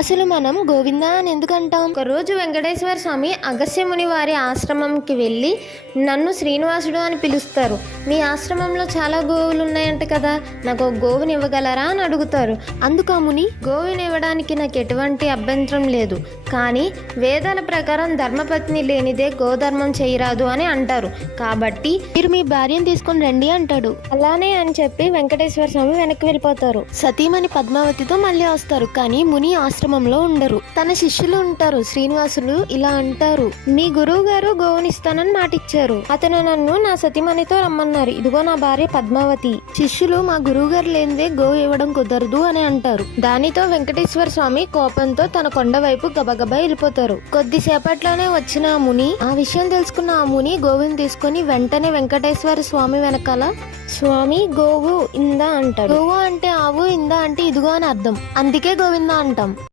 అసలు మనం గోవింద అని ఎందుకు అంటాం ఒక రోజు వెంకటేశ్వర స్వామి అగస్యముని వారి ఆశ్రమంకి వెళ్ళి నన్ను శ్రీనివాసుడు అని పిలుస్తారు. మీ ఆశ్రమంలో చాలా గోవులు ఉన్నాయంట కదా నాకు ఒక గోవుని ఇవ్వగలరా అని అడుగుతారు. అందుకు ఆ ముని? గోవుని ఇవ్వడానికి నాకు ఎటువంటి అభ్యంతరం లేదు. కానీ వేదాల ప్రకారం ధర్మపత్ని లేనిదే గోధర్మం చేయరాదు అని అంటారు. కాబట్టి మీరు మీ భార్యను తీసుకొని రండి అంటాడు. అలానే అని చెప్పి వెంకటేశ్వర స్వామి వెనక్కి వెళ్ళిపోతారు. సతీమణి పద్మావతితో మళ్ళీ వస్తారు. కానీ ముని ఆశ్రమంలో ఉండరు. తన శిష్యులు ఉంటారు. శ్రీనివాసులు ఇలా అంటారు. మీ గురువు గారు గోవునిస్తానని మాటిచ్చారు. అతను నన్ను నా సతీమణితో రమ్మన్నారు. ఇదిగో నా భార్య పద్మావతి. శిష్యులు మా గురువు గారు లేనిదే గోవు ఇవ్వడం కుదరదు అని అంటారు. దానితో వెంకటేశ్వర స్వామి కోపంతో తన కొండ వైపు గబగబా వెళ్ళిపోతారు. కొద్దిసేపట్లోనే వచ్చిన ఆ ముని ఆ విషయం తెలుసుకున్న ఆ ముని గోవుని తీసుకొని వెంటనే వెంకటేశ్వర స్వామి వెనకాల స్వామి గోవు ఇందా అంటాడు. గోవు అంటే ఆవు ఇందా అంటే ఇదిగో అని అర్థం. అందుకే గోవిందా అంటాం.